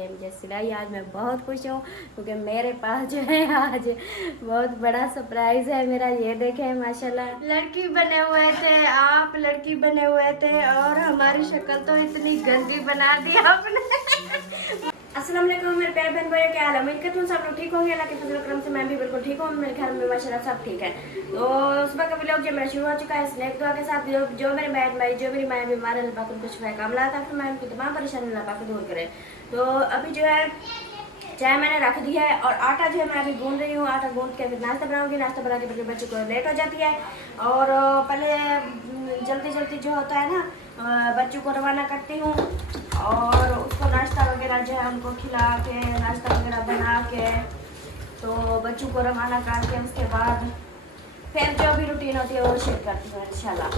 मुझे सिलाई आज मैं बहुत खुश हूँ क्योंकि मेरे पास जो है आज बहुत बड़ा सरप्राइज है मेरा। ये देखें माशाल्लाह, लड़की बने हुए थे आप, लड़की बने हुए थे और हमारी शक्ल तो इतनी गंदी बना दी आपने। अस्सलाम वालेकुम मेरे प्यारे बहन भाइयों, क्या हाल है? उम्मीद करती हूँ सब लोग ठीक होंगे। अल्लाह के फजल करम से मैं भी बिल्कुल ठीक हूँ। मेरे ख्याल में माशाल्लाह सब ठीक है। तो सुबह का व्लॉग जो मेरा शुरू हो चुका है स्नैक दुआ के साथ। जो मेरे बहन भाई, जो मेरी माँ बीमार है, अल्लाह पाक उनको शिफा कामला था, फिर मैं उनकी तमाम परेशानी अल्लाह पाक दूर करे। तो अभी जो है चाय मैंने रख दी है और आटा जो है मैं अभी गूंद रही हूँ। आटा गूंद के फिर नाश्ता बनाऊंगी। नाश्ता बना के फिर बच्चों को लेट हो जाती है और पहले जल्दी जल्दी जो होता है ना बच्चों को रवाना करती हूँ और उसको नाश्ता वगैरह जो है उनको खिला के नाश्ता वगैरह बना के तो बच्चों को रवाना करके उसके बाद फिर जो भी रूटीन होती है वो शेयर करती हूँ इंशाल्लाह।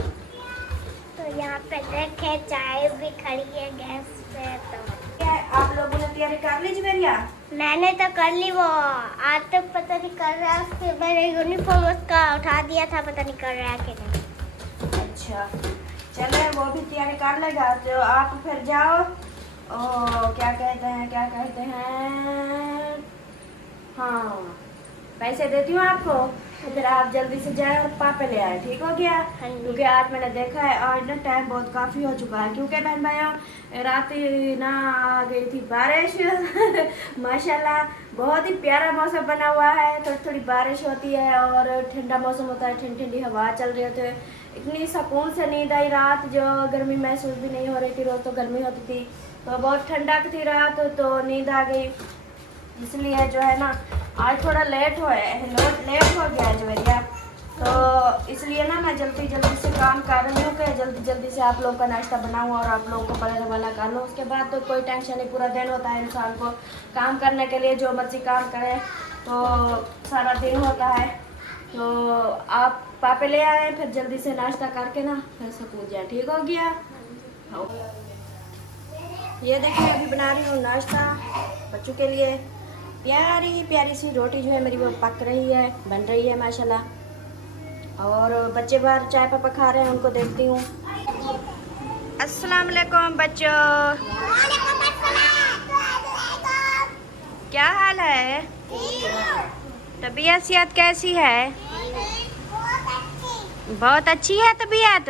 तो यहाँ पे देखे चाय भी खड़ी है गैस पे। तो क्या आप लोगों ने तैयारी कर ली जवेरिया? मैंने तो कर ली, वो आज तक पता नहीं कर रहा है। उसके मैंने यूनिफॉर्म उसका उठा दिया था, पता नहीं कर रहा है कि नहीं। अच्छा चले, वो भी तैयारी कर लेगा तो आप फिर जाओ। ओ क्या कहते हैं हाँ, पैसे देती हूँ आपको, तो फिर आप जल्दी से जाए और पापा ले आए, ठीक हो गया? क्योंकि आज मैंने देखा है आज ना टाइम बहुत काफ़ी हो चुका है, क्योंकि बहन भाइयों रात ना आ गई थी बारिश। माशाल्लाह बहुत ही प्यारा मौसम बना हुआ है। थोड़ी थोड़ी बारिश होती है और ठंडा मौसम होता है, ठंडी ठंडी हवा चल रही होती है। इतनी सुकून से नींद आई रात, जो गर्मी महसूस भी नहीं हो रही थी। रोज़ तो गर्मी होती थी, तो बहुत ठंडक थी रात, तो नींद आ गई। इसलिए जो है ना आज थोड़ा लेट हो गया जवेरिया, तो इसलिए ना मैं जल्दी जल्दी से काम कर रही हूँ कि जल्दी जल्दी से आप लोगों का नाश्ता बनाऊँ और आप लोगों को पहले रवाना कर लूँ। उसके बाद तो कोई टेंशन नहीं, पूरा दिन होता है इंसान को काम करने के लिए, जो मर्जी काम करे तो सारा दिन होता है। तो आप पापे ले आए, फिर जल्दी से नाश्ता करके ना फिर सकूँ जाए, ठीक हो गया? ये देखिए अभी बना रही हूँ नाश्ता बच्चों के लिए। प्यारी प्यारी सी रोटी जो है मेरी वो पक रही है, बन रही है माशाल्लाह। और बच्चे बाहर चाय पापा खा रहे हैं, उनको देखती हूँ। अस्सलाम वालेकुम बच्चों, क्या हाल है? तबीयत सेहत कैसी है? बहुत अच्छी है तबीयत,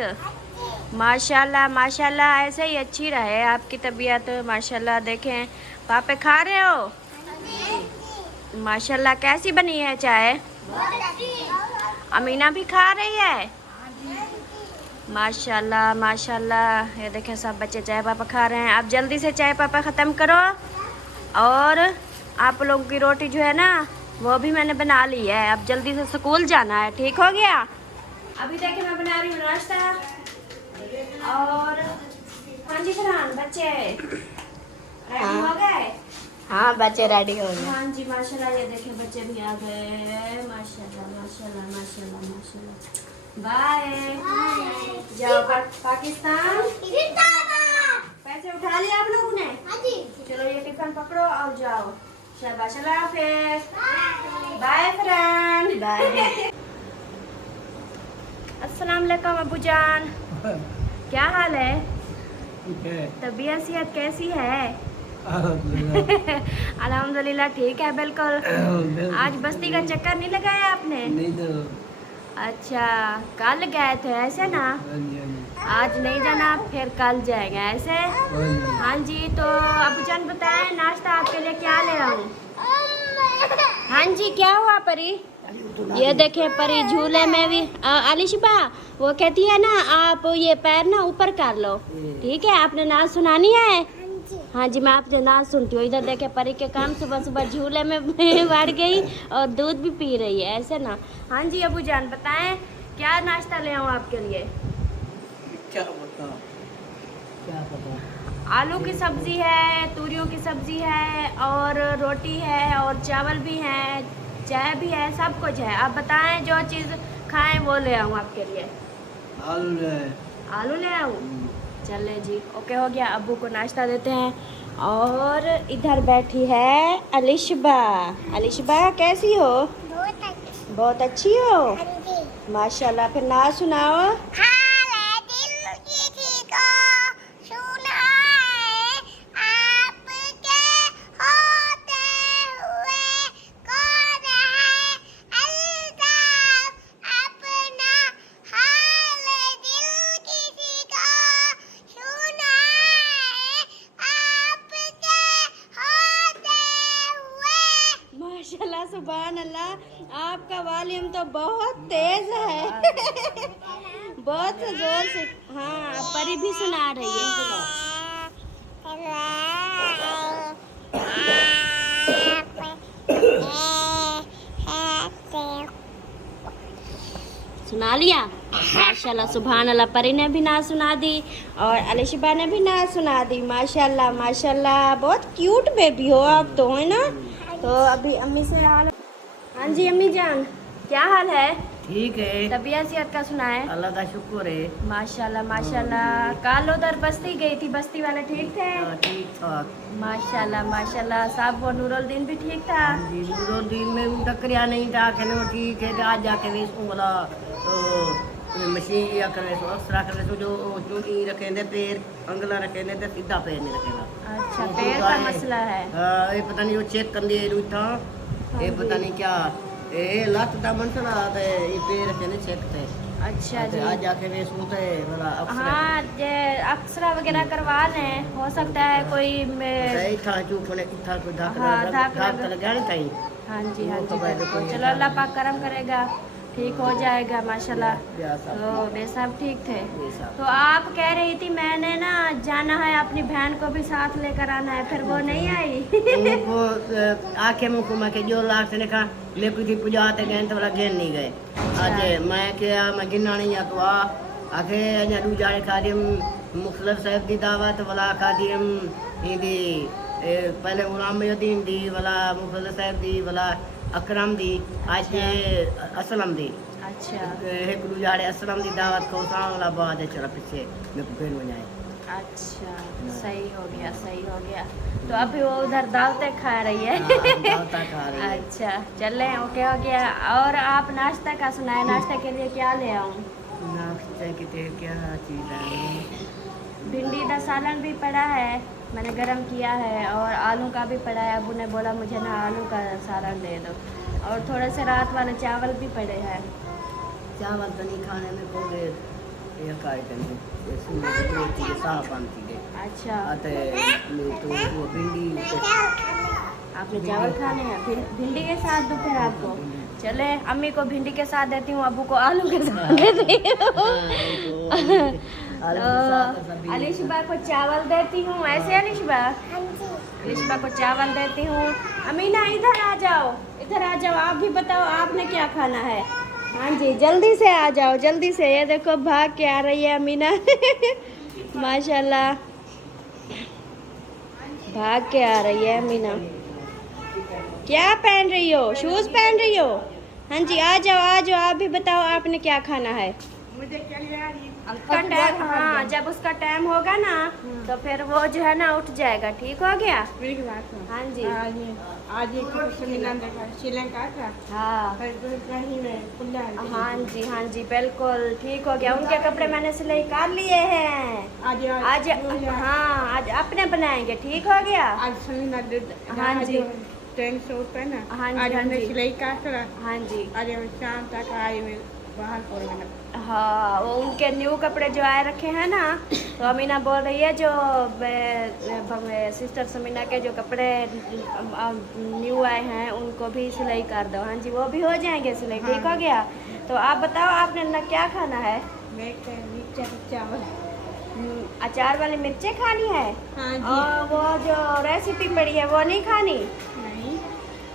माशाल्लाह माशाल्लाह। ऐसे ही अच्छी रहे आपकी तबीयत माशाल्लाह। देखें पापे खा रहे हो माशाल्लाह। कैसी बनी है चाय? अमीना भी खा रही है माशाल्लाह माशाल्लाह। ये देखें सब बच्चे चाय पापा खा रहे हैं। आप जल्दी से चाय पापा ख़त्म करो और आप लोगों की रोटी जो है ना वो भी मैंने बना ली है। अब जल्दी से स्कूल जाना है, ठीक हो गया? अभी देखें मैं बना रही हूँ नाश्ता और हाँ जी फरहान बच्चे रेडी हो गए? हाँ बच्चे रेडी हो गए। हाँ जी माशाल्लाह। ये देखें बच्चे भी आ गए माशाल्लाह माशाल्लाह माशाल्लाह माशाल्लाह। बाय जाओ पाकिस्तान। पैसे उठा लिए आप लोगों ने? चलो ये टिफिन पकड़ो और जाओ। शाबाश, अल्लाह हाफिज़, बाय फ्रेंड, बाय। अस्सलाम वालेकुम अबू जान, क्या हाल है? तबीयत सेहत कैसी है? अल्हम्दुलिल्लाह ठीक है बिल्कुल। आज बस्ती का चक्कर नहीं लगाया आपने? नहीं तो। अच्छा कल गए थे ऐसे ना? आज नहीं जाना, फिर कल जाएंगे ऐसे? हाँ जी। तो अबू जान बताएं नाश्ता आपके लिए क्या ले आऊं? हाँ जी क्या हुआ परी? ये देखे परी झूले में भी अलिशबा वो कहती है ना आप ये पैर ना ऊपर कर लो, ठीक है? आपने नाच सुनानी है? हाँ जी मैं आपसे नाच सुनती हूँ। इधर देखे परी के काम, सुबह सुबह झूले में बढ़ गई और दूध भी पी रही है ऐसे ना। हाँ जी अबू जान बताएं क्या नाश्ता ले आऊँ आपके लिए? क्या बताओ, क्या पता। आलू की सब्जी है, तूरियों की सब्जी है और रोटी है और चावल भी है, चाय भी है, सब कुछ है। आप बताएं जो चीज़ खाएं वो ले आऊँ आपके लिए। आलू है। आलू ले आऊँ? चले जी ओके हो गया। अब्बू को नाश्ता देते हैं। और इधर बैठी है अलिशबा। अलिशबा कैसी हो? बहुत अच्छी हो माशाल्लाह। फिर नाच सुनाओ। सुभान अल्लाह, आपका वॉल्यूम तो बहुत तेज है। बहुत जोर से। हाँ, परी भी सुना रही है। सुना लिया माशाल्लाह, सुभान अल्लाह। परी ने भी ना सुना दी और अलिशिबा ने भी ना सुना दी। माशाल्लाह माशाल्लाह, बहुत क्यूट बेबी हो आप तो, है ना। तो अभी अम्मी से हाल। हाँ जी अम्मी जान, क्या हाल है? ठीक है, तबीयत सेहत का सुनाए? अल्लाह का शुक्र है। माशाल्लाह माशाल्लाह। कल उधर बस्ती गई थी, बस्ती वाले ठीक थे? ठीक ठाक। माशाल्लाह माशाल्लाह। साहब वो नूरुद्दीन भी ठीक था? जी, नूरुद्दीन में उनका क्रिया नहीं था, कहने वो ठीक है। आज जाके वे इसको बोला तो मशीन या करे तो अक्सरा करे तो जो चूड़ी रखे थे पैर अंगला रखे थे सीधा पैर नहीं रखेगा। अच्छा, पैर का मसला है। ये पता नहीं वो चेक कर लिए था, ये पता नहीं क्या ये लात का मसला है, ये पैर रखे ने चेक थे। अच्छा जी। आज जाके वे सोते वाला अक्सरा हाँ, जे अक्सरा वगैरह करवा लें, हो सकता है कोई सही था चूप होने था कोई धाक लगा नहीं था। हाँ जी हाँ जी, बिल्कुल। चलो अल्लाह पाक करम करेगा, ठीक हो जाएगा माशाल्लाह। तो वे सब ठीक थे। तो आप कह रही थी मैंने ना जाना है, अपनी बहन को भी साथ लेकर आना है, फिर वो नहीं आई। उनको आखे मुँह में के जो लाख से लिखा लेकर थी पूजा आते गए तो वाला गेन नहीं गए। आज मैं क्या मैं गिनना नहीं आ तो आखे अजा दूजा खादिम मुखलर साहब की दावत वाला खादिम दी पहले गुलाम मुहीउद्दीन दी वाला मुखलर साहब दी वाला अकरम दी आज असलम दी। अच्छा, एक दूजाड़े असलम दी दावत को सावला बाद चला पीछे मेरे को फेल हो जाए। अच्छा, सही हो गया सही हो गया। तो अभी वो उधर दावतें खा रही है। दावता खा रही है। अच्छा चले, ओके हो गया। और आप नाश्ता का सुनाए, नाश्ते के लिए क्या ले आऊँ? नाश्ते की क्या चीज़ है? भिंडी का सालन भी पड़ा है, मैंने गरम किया है, और आलू का भी पड़ा है। अबू ने बोला मुझे ना आलू का सालन दे दो, और थोड़े से रात वाले चावल भी पड़े हैं। चावल तो नहीं खाने में को ये कार्यक्रम है साफ बनती है। अच्छा, आते तो वो भिंडी आपने चावल खाने हैं भिंडी के साथ दो फिर आपको? चले, अम्मी को भिंडी के साथ देती हूँ, अबू को आलू के साथ देती हूँ। अलिशिबा को चावल देती हूँ, ऐसे अलिशिबा? अलिशिबा को चावल देती हूँ। अमीना इधर आ जाओ, इधर आ जाओ, आप भी बताओ आपने क्या खाना है? हाँ जी, जल्दी से आ जाओ जल्दी से। ये देखो भाग के आ रही है अमीना। माशाल्लाह, भाग के आ रही है अमीना। क्या पहन रही हो? शूज पहन रही हो? हाँ जी, आ जाओ आप भी बताओ आपने क्या खाना है? मुझे क्या उसका टाइम, हाँ जब उसका टाइम होगा ना तो फिर वो जो है ना उठ जाएगा। ठीक हो गया? हाँ जी आज श्रीलंका का हाँ हाँ जी हाँ जी बिल्कुल ठीक हो गया। उनके कपड़े मैंने सिलाई कर लिए हैं। आज हाँ आज अपने बनाएंगे। ठीक हो गया? हाँ जी ट्रेन से उठा ना। हाँ जी, आज हाँ हमने जी। सिलाई काट रहा। हाँ जी आज हम शाम तक आए में बाहर पड़ गए। हाँ, वो उनके न्यू कपड़े जो आए रखे हैं ना, तो अमीना बोल रही है जो सिस्टर समीना के जो कपड़े न्यू आए हैं उनको भी सिलाई कर दो। हाँ जी, वो भी हो जाएंगे सिलाई। ठीक हो गया? तो आप बताओ आपने ना क्या खाना है? मिर्चा चावल, अचार वाली मिर्चें खानी है? हाँ जी। और वो जो रेसिपी पड़ी है वो नहीं खानी? नहीं।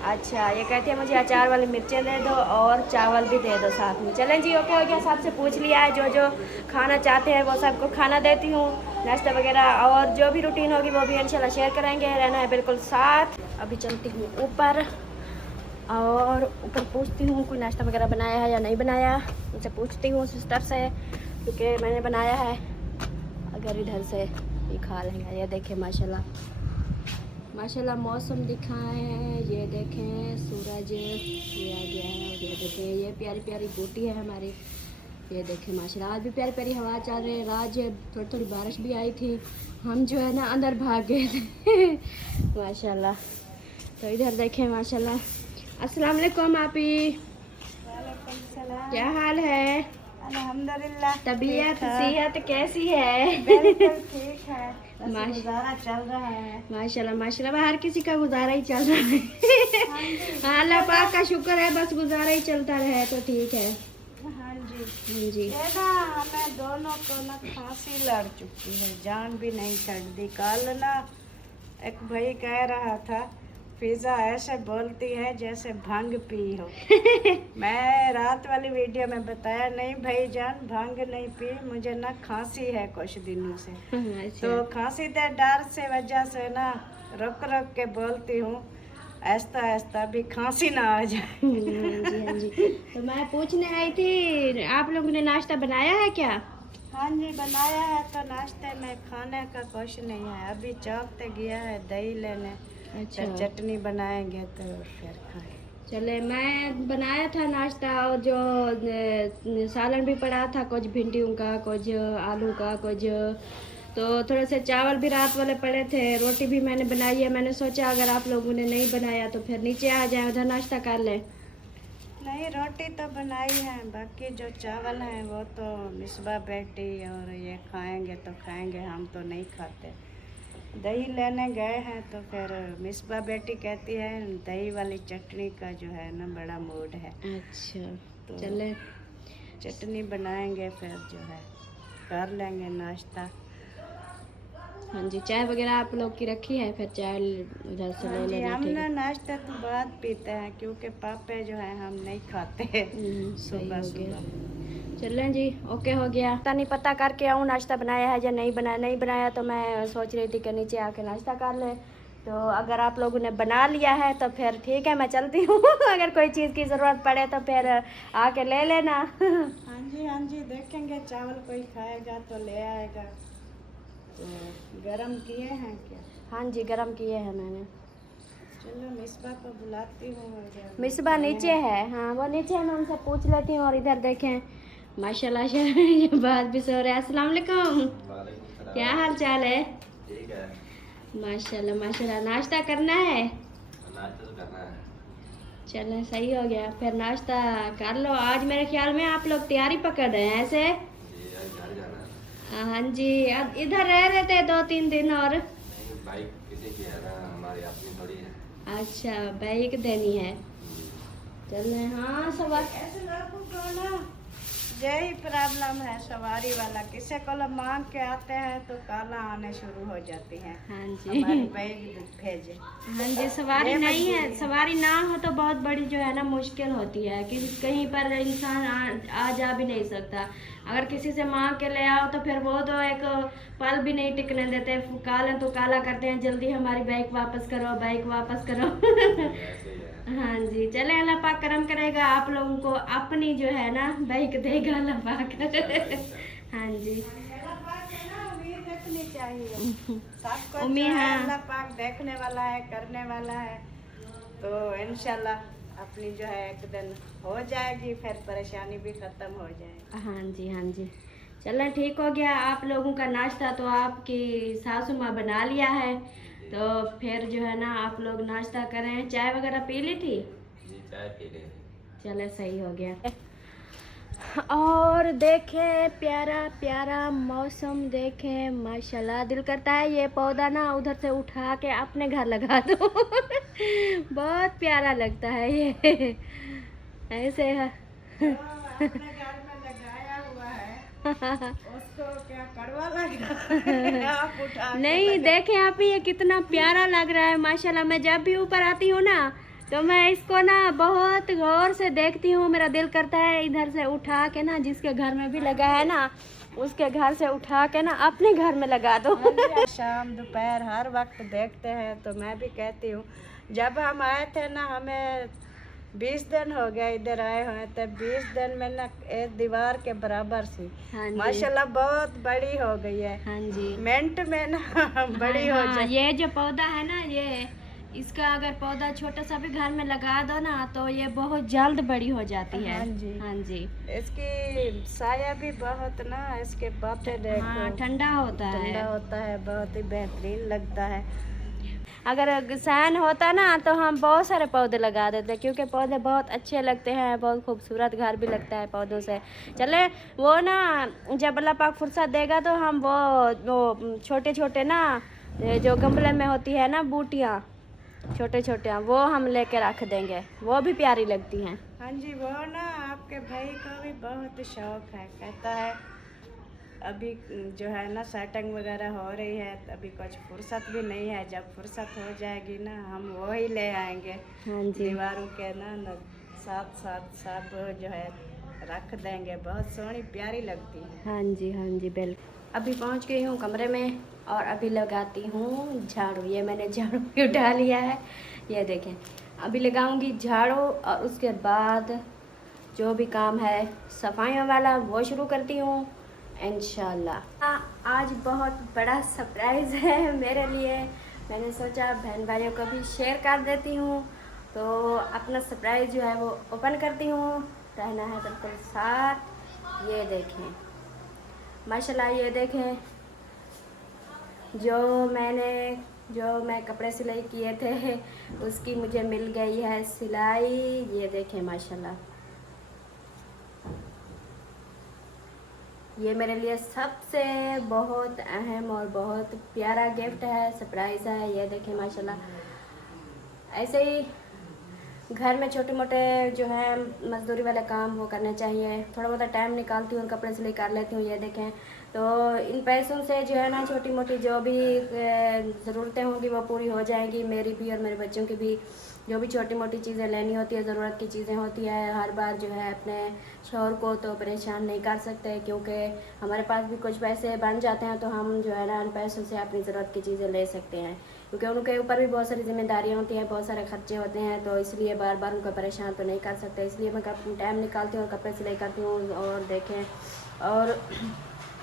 अच्छा, ये कहती है मुझे अचार वाली मिर्चें दे दो और चावल भी दे दो साथ में। चलें जी, ओके हो गया। सबसे पूछ लिया है, जो जो खाना चाहते हैं वो सबको खाना देती हूँ, नाश्ता वगैरह, और जो भी रूटीन होगी वो भी इंशाल्लाह शेयर करेंगे। रहना है बिल्कुल साथ। अभी चलती हूँ ऊपर और ऊपर पूछती हूँ कोई नाश्ता वगैरह बनाया है या नहीं बनाया। उनसे पूछती हूँ सिस्टर से, क्योंकि मैंने बनाया है, अगर इधर से ये खा लेंगे। ये देखें माशाल्लाह माशाल्लाह मौसम दिखाए हैं। ये देखें सूरज ये आ गया है। ये देखें ये प्यारी प्यारी बूटी है हमारी। ये देखें माशाल्लाह आज भी प्यारी प्यारी हवा चल रही है। आज थोड़ी थोड़ी बारिश भी आई थी, हम जो है ना अंदर भाग गए थे। माशाल्लाह। तो इधर देखें माशाल्लाह। अस्सलाम वालेकुम आपी, क्या हाल है? अल्हम्दुलिल्लाह। तबीयत सेहत कैसी है? बिल्कुल ठीक है। बस गुजारा चल रहा है। माशाल्लाह माशाल्लाह, हर किसी का गुजारा ही चल रहा है। हाँ, अल्लाह पाक का शुक्र है, बस गुजारा ही चलता रहे तो ठीक है। हाँ जी। हाँ जी। ये ना हमें दोनों को ना खांसी लड़ चुकी है, जान भी नहीं चढ़ती। कल ना एक भाई कह रहा था फिजा ऐसे बोलती है जैसे भंग पी हो। मैं रात वाली वीडियो में बताया नहीं भाई जान, भंग नहीं पी, मुझे ना खांसी है कुछ दिनों से। तो खांसी के डर से वजह से ना रुक रुक के बोलती हूँ, ऐसा ऐसा भी खांसी ना आ जाए। हाँ जी। तो मैं पूछने आई थी, आप लोगों ने नाश्ता बनाया है क्या? हाँ जी बनाया है। तो नाश्ते में खाने का कुछ नहीं है, अभी चौक पे गया है दही लेने। अच्छा, फिर चटनी बनाएंगे तो फिर खाएं। चले मैं बनाया था नाश्ता, और जो सालन भी पड़ा था, कुछ भिंडियों का, कुछ आलू का, कुछ तो थोड़े से चावल भी रात वाले पड़े थे, रोटी भी मैंने बनाई है। मैंने सोचा अगर आप लोगों ने नहीं बनाया तो फिर नीचे आ जाए, उधर नाश्ता कर लें। नहीं रोटी तो बनाई है, बाकी जो चावल हैं वो तो मिसबा बेटी और ये खाएंगे तो खाएंगे, हम तो नहीं खाते। दही लेने गए हैं तो फिर मिसबा बेटी कहती है दही वाली चटनी का जो है ना बड़ा मूड है। अच्छा, तो चले चटनी बनाएंगे, फिर जो है कर लेंगे नाश्ता। हाँ जी। चाय वगैरह आप लोग की रखी है, फिर चाय उधर से ले हाँ जी, लेना। हम ठीक ना है। नाश्ता तो बाद पीते हैं क्योंकि पापे जो है हम नहीं खाते सही सुबह हो गया। सुबह। चलें जी, ओके हो गया। पता नहीं पता करके आऊँ नाश्ता बनाया है या नहीं बनाया। नहीं बनाया तो मैं सोच रही थी कि नीचे आके नाश्ता कर ले। तो अगर आप लोगों ने बना लिया है तो फिर ठीक है, मैं चलती हूँ। अगर कोई चीज़ की ज़रूरत पड़े तो फिर आके ले लेना। हाँ जी देखेंगे, चावल कोई खाएगा तो ले आएगा। तो गरम किए हैं क्या? हाँ जी, गरम किए हैं मैंने। चलो मिसबा को बुलाती हूँ। मिसबा नीचे है, हाँ वो नीचे है, मैं उनसे पूछ लेती हूँ। और इधर देखें माशाल्लाह से ये बात भी सो रहा है। अस्सलाम वालेकुम, क्या हाल चाल है? ठीक है। माशाल्लाह माशाल्लाह। नाश्ता करना है? नाश्ता तो करना है। चलो सही हो गया, फिर नाश्ता कर लो। आज मेरे ख्याल में आप लोग तैयारी पकड़ रहे हैं ऐसे। जी आज घर जाना है। हाँ जी, अब इधर रह रहे थे 2-3 दिन और। नहीं बाइक किसी की है ना, हमारी अपनी थोड़ी है। अच्छा, बाइक देनी है। चले हाँ सवार। ऐसे लोगों को ना यही प्रॉब्लम है सवारी वाला, किसी को लोग मांग के आते हैं तो काला आने शुरू हो जाती है। हाँ जी। हमारी बैग भेजे। हाँ जी, सवारी नहीं है, सवारी ना हो तो बहुत बड़ी जो है ना मुश्किल होती है कि कहीं पर इंसान आ जा भी नहीं सकता। अगर किसी से मांग के ले आओ तो फिर वो तो एक पल भी नहीं टिकने देते, काला तो काला करते हैं, जल्दी हमारी बाइक वापस करो, बाइक वापस करो। ऐसे ही है। हाँ जी, चले अल्लाह पाक करम करेगा, आप लोगों को अपनी जो है ना बाइक देगा अल्लाह पाक। हाँ जी, उम्मीद रखनी चाहिए, सब कुछ उम्मीद, जो है हाँ। अल्लाह पाक देखने वाला है, करने वाला है। तो इंशाल्लाह अपनी जो है एक दिन हो जाएगी, फिर परेशानी भी खत्म हो जाएगी। हाँ जी, हाँ जी। चलो ठीक हो गया। आप लोगों का नाश्ता तो आपकी सासू माँ बना लिया है, तो फिर जो है ना आप लोग नाश्ता करें। चाय वगैरह पी ली थी? जी चाय पी ले। चलो सही हो गया। और देखें प्यारा प्यारा मौसम, देखें माशाल्लाह, दिल करता है ये पौधा ना उधर से उठा के अपने घर लगा दो। बहुत प्यारा लगता है ये, ऐसे है। अपने घर में लगाया हुआ है, उसको क्या कड़वा लग रहा है? आप उठा के नहीं देखें आप, ये कितना प्यारा लग रहा है माशाल्लाह। मैं जब भी ऊपर आती हूँ ना तो मैं इसको ना बहुत गौर से देखती हूँ। मेरा दिल करता है इधर से उठा के ना, जिसके घर में भी लगा है ना उसके घर से उठा के ना अपने घर में लगा दो। शाम दोपहर हर वक्त देखते हैं। तो मैं भी कहती हूँ, जब हम आए थे ना, हमें 20 दिन हो गया इधर आए हुए थे। 20 दिन में ना एक दीवार के बराबर सी हाँ जी, माशाल्लाह बहुत बड़ी हो गई है। हाँ जी। मिनट में ना बड़ी हो हाँ, जाए। ये जो पौधा है ना, ये इसका अगर पौधा छोटा सा भी घर में लगा दो ना तो ये बहुत जल्द बड़ी हो जाती है। हाँ जी। हाँ जी, इसकी साया भी बहुत ना, इसके पत्ते देखो, हाँ ठंडा होता है। ठंडा होता है, बहुत ही बेहतरीन लगता है। अगर सहन होता ना तो हम बहुत सारे पौधे लगा देते, क्योंकि पौधे बहुत अच्छे लगते हैं, बहुत खूबसूरत घर भी लगता है पौधों से। चले वो ना जब अल्लाह पाक फुर्सत देगा तो हम वो छोटे छोटे ना जो गमले में होती है ना बूटियाँ छोटे छोटे, वो हम लेके रख देंगे, वो भी प्यारी लगती हैं। हाँ जी, वो ना आपके भाई को भी बहुत शौक है, कहता है अभी जो है ना सेटिंग वगैरह हो रही है, अभी कुछ फुर्सत भी नहीं है, जब फुर्सत हो जाएगी ना हम वो ही ले आएंगे। हाँ जी, दीवारों के ना साथ साथ सब जो है रख देंगे, बहुत सोहनी प्यारी लगती है। हाँ जी, हाँ जी, बिल्कुल। अभी पहुंच गई हूँ कमरे में और अभी लगाती हूँ झाड़ू। ये मैंने झाड़ू भी उठा लिया है, ये देखें। अभी लगाऊंगी झाड़ू और उसके बाद जो भी काम है सफाइयों वाला वो शुरू करती हूँ इंशाल्लाह। आज बहुत बड़ा सरप्राइज़ है मेरे लिए, मैंने सोचा बहन भाइयों को भी शेयर कर देती हूँ, तो अपना सरप्राइज़ जो है वो ओपन करती हूँ। रहना है बिल्कुल साथ। ये देखें माशाल्लाह, ये देखें जो मैं कपड़े सिलाई किए थे उसकी मुझे मिल गई है सिलाई। ये देखें माशाल्लाह, ये मेरे लिए सबसे बहुत अहम और बहुत प्यारा गिफ्ट है, सरप्राइज़ है। ये देखें माशाल्लाह। ऐसे ही घर में छोटे मोटे जो है मजदूरी वाले काम वो करने चाहिए, थोड़ा बहुत टाइम निकालती हूँ, कपड़े सिलाई कर लेती हूँ। ये देखें, तो इन पैसों से जो है ना छोटी मोटी जो भी ज़रूरतें होंगी वो पूरी हो जाएंगी, मेरी भी और मेरे बच्चों की भी। जो भी छोटी मोटी चीज़ें लेनी होती है, ज़रूरत की चीज़ें होती है, हर बार जो है अपने शौहर को तो परेशान नहीं कर सकते, क्योंकि हमारे पास भी कुछ पैसे बन जाते हैं तो हम जो है ना उन पैसों से अपनी ज़रूरत की चीज़ें ले सकते हैं, क्योंकि उनके ऊपर भी बहुत सारी जिम्मेदारियां होती हैं, बहुत सारे खर्चे होते हैं, तो इसलिए बार बार उनको परेशान तो नहीं कर सकते। इसलिए मैं टाइम निकालती हूँ, कपड़े सिलाई करती हूँ। और देखें, और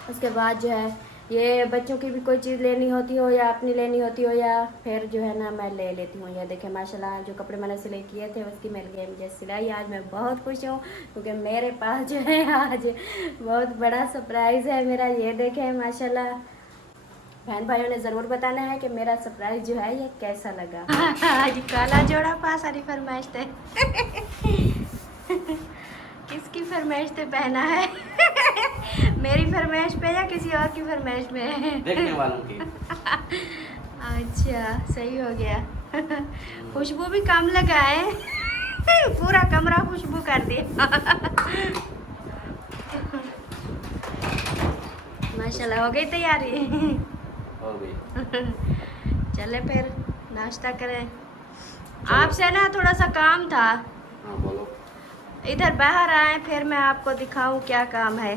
उसके बाद जो है ये बच्चों की भी कोई चीज़ लेनी होती हो या अपनी लेनी होती हो या फिर जो है ना मैं ले लेती हूँ। ये देखें माशाल्लाह, जो कपड़े मैंने सिलाई किए थे उसकी मिल गई मुझे सिलाई। आज मैं बहुत खुश हूँ क्योंकि मेरे पास जो है आज बहुत बड़ा सरप्राइज़ है मेरा। ये देखें माशाल्लाह, बहन भाइयों ने ज़रूर बताना है कि मेरा सरप्राइज़ जो है ये कैसा लगा। आज काला जोड़ा पास सारी फरमाइश थे किसकी फरमाइश पे पहना है मेरी फरमाइश पे या किसी और की फरमाइश में? देखने वालों की। अच्छा, सही हो गया खुशबू भी कम लगाए पूरा कमरा खुशबू कर दिया माशाल्लाह। हो गई तैयारी? हो गई। चले फिर नाश्ता करें। आपसे ना थोड़ा सा काम था, हाँ बोलो। इधर बाहर आए फिर मैं आपको दिखाऊं क्या काम है।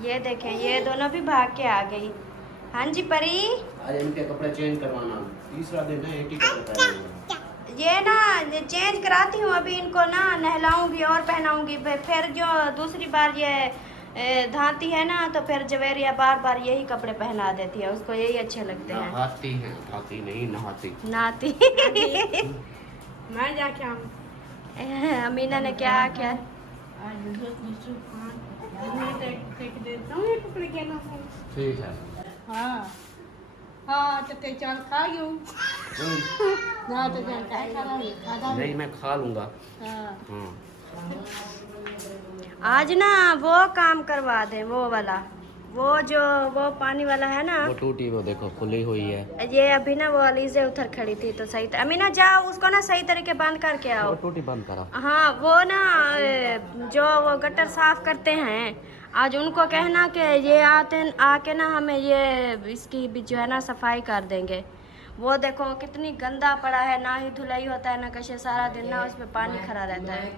ये देखें, ये दोनों भी भाग के आ गई। हाँ जी परी, आज इनके कपड़े चेंज करवाना, तीसरा दिन है, एक ही कपड़े पहनेंगे। ये ना चेंज कराती हूँ, अभी इनको ना नहलाऊंगी और पहनाऊंगी। फिर जो दूसरी बार ये धाती है ना तो फिर जवेरिया बार बार यही कपड़े पहना देती है, उसको यही अच्छे लगते हैं। नहाती हैं, धाती नहीं नहाती। नाती मैं जाके आऊँ अमीना ने क्या क्या देख देता हूँ ये कपड़े क्या ना है। ठीक है। हाँ हाँ, तो ते चल खा यूँ ना, तो चल खा खा नहीं मैं खा लूँगा। हाँ। हाँ आज ना वो काम करवा दे, वो वाला, वो पानी वाला है ना, वो टूटी, वो देखो खुली हुई है। ये अभी ना वो अली से उधर खड़ी थी तो सही था। अमीना जाओ उसको ना सही तरीके बंद करके आओ। वो टूटी बंद करो। हाँ, वो ना जो वो गटर साफ करते हैं, आज उनको कहना कि ये आके ना हमें ये इसकी भी जो है ना सफाई कर देंगे। वो देखो कितनी गंदा पड़ा है, ना ही धुलाई होता है ना कशे, सारा दिन ना उसमें पानी खड़ा रहता है।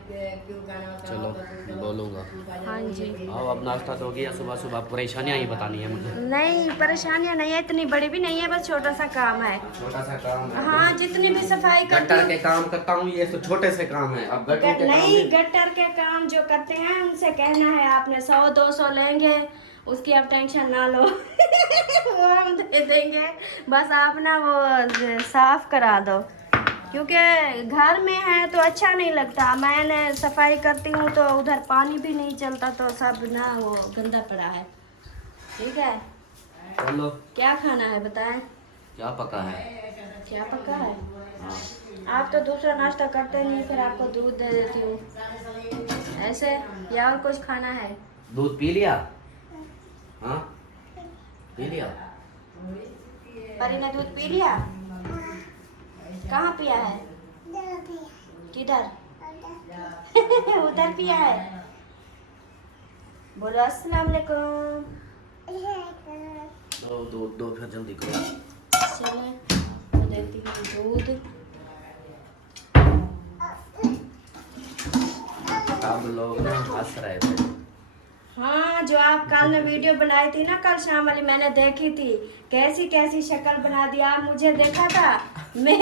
चलो बोलूँगा। हाँ जी। आओ अब नाश्ता तो हो गया, सुबह सुबह परेशानियाँ ही बतानी है मुझे। नहीं परेशानियाँ नहीं है, इतनी बड़ी भी नहीं है, बस छोटा सा काम है। छोटा सा काम है। हाँ, जितनी भी सफाई करती गटर हूँ, के काम करता हूँ, ये तो छोटे से काम है। अब गटर के काम नहीं में गटर के काम जो करते हैं उनसे कहना है आपने 100-200 लेंगे, उसकी आप टेंशन ना लो वो हम दे देंगे, बस आप ना वो साफ करा दो, क्योंकि घर में है तो अच्छा नहीं लगता। मैंने सफाई करती हूँ तो उधर पानी भी नहीं चलता तो सब ना वो गंदा पड़ा है। ठीक है, चलो क्या खाना है बताएं? क्या पका है? क्या पका है? हाँ। आप तो दूसरा नाश्ता करते नहीं, फिर आपको दूध दे देती हूँ ऐसे, या और कुछ खाना है? दूध पी लिया? हाँ, पी लिया। परी ने दूध पी लिया? कहाँ पिया है? किधर? उधर पिया है। बोलो अस्सलाम वालेकुम। दो दूध दो, फिर जल्दी करो। चलिए मैं देती हूँ दूध। सब लोग ना हंस रहे थे। हाँ, जो आप कल ने वीडियो बनाई थी ना, कल शाम वाली, मैंने देखी थी। कैसी कैसी शक्ल बना दिया आप, मुझे देखा था मैं।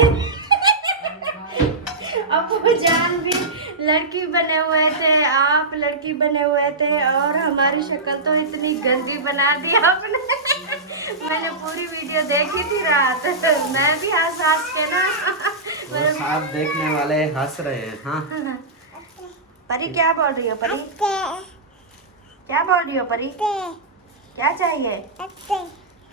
अबू जान भी लड़की बने हुए थे, आप लड़की बने हुए थे, और हमारी शक्ल तो इतनी गंदी बना दी आपने। मैंने पूरी वीडियो देखी थी रात, मैं भी हंस हंस के ना। वो सब देखने वाले हंस रहे हैं। हाँ, परी क्या बोल रही हो? परी क्या बोल रही हो? परी क्या चाहिए?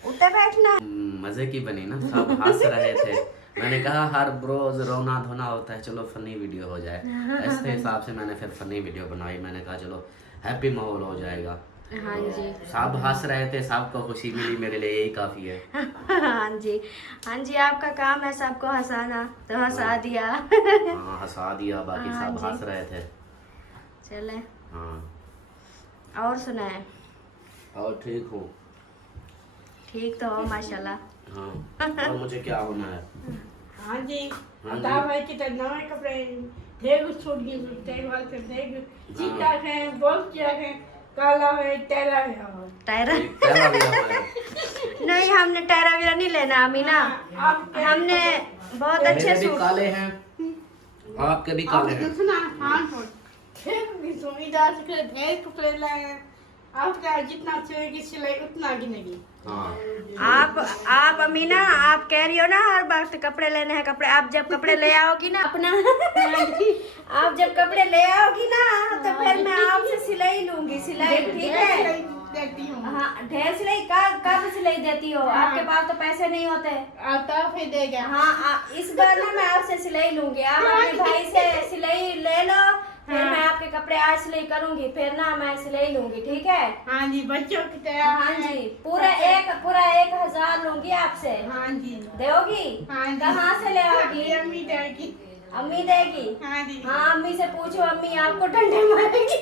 उठे बैठना। मजे की बनी ना, सब हंस रहे थे। मैंने कहा हर रोज रोना धोना होता है, चलो फनी वीडियो हो जाए। ऐसे हिसाब से मैंने फिर फनी वीडियो बनाई। मैंने कहा चलो हैप्पी माहौल हो जाएगा। हाँ जी, सब हंस रहे थे, सबको खुशी मिली, मेरे लिए यही काफी है। हाँ जी, हाँ जी, आपका काम है सबको हंसाना, तो हंसा दिया। हाँ, हंसा दिया, बाकी हाँ सब जी। हंस रहे थे। चले, हाँ, और सुनाए? और ठीक हूँ। ठीक तो हो माशाल्लाह। हाँ, और मुझे क्या होना है? हाँ जी। हाँ बता जी। भाई कि तो नए कपड़े देख छूट गई, देख वाल से देख चिट्टा है, बहुत क्या है, काला है, तेरा है। टायरा एक पहला भी हमारा है। नहीं, हमने टायरा वीरा नहीं लेना अमीना। हमने बहुत अच्छे मेरे भी सूट। काले हैं, आपके भी काले हैं। सुना हाँ सुविधा से ढेर कपड़े लाए हैं। आपका जितना चाहिए सिलाई उतना गिनेगी। हाँ, आप अमीना, आप कह रही हो ना हर वक्त कपड़े लेने हैं कपड़े। आप जब कपड़े ले आओगी ना अपना, आप जब कपड़े ले आओगी ना, तो फिर मैं आपसे सिलाई लूंगी, सिलाई, ठीक है? देती हूँ। हाँ, ढेर सिलाई कब सिलाई देती हो? आपके पास तो पैसे नहीं होते। आता फिर देगा। हाँ, इस बार ना मैं आपसे सिलाई लूंगी। आप अपने भाई से सिलाई ले लो, फिर मैं आपके कपड़े आज सिलाई करूंगी, फिर ना मैं सिलाई लूंगी, ठीक है? हाँ जी, बच्चों की तरह। हाँ जी, पूरा 1000 लूंगी आपसे। हाँ जी। दोगी? हाँ जी। कहाँ से ले आओगी? अम्मी देगी। अम्मी देगी? हाँ जी। हाँ, अम्मी से पूछो, अम्मी आपको डंडे मारेगी।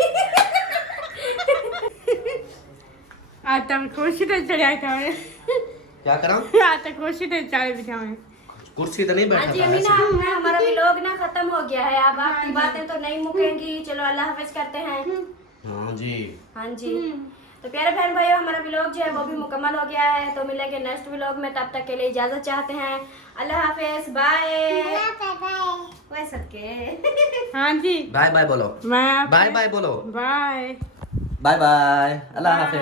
आज तक खुशी तो चढ़ाया था। क्या करा? आज तक खुशी तो चढ़ाई बिठा में। कुर्सी तो नहीं हाँ बैठा जी था अमीना, वैसे। हमारा व्लॉग ना खत्म हो गया है। अब आपकी बातें तो नहीं मुकेंगी। चलो अल्लाह हाफिज करते हैं। हाँ जी। हाँ जी, तो प्यारे बहन भाइयों, हमारा व्लॉग जो है वो भी मुकम्मल हो गया है। तो मिलेंगे नेक्स्ट व्लॉग में, तब तक के लिए इजाजत चाहते हैं। अल्लाह हाफिज, बाय। वैसे के हाँ जी। बाय बाय बोलो। मैं बाय बाय बोलो। बाय। बाय बाय, अल्लाह हाफिज।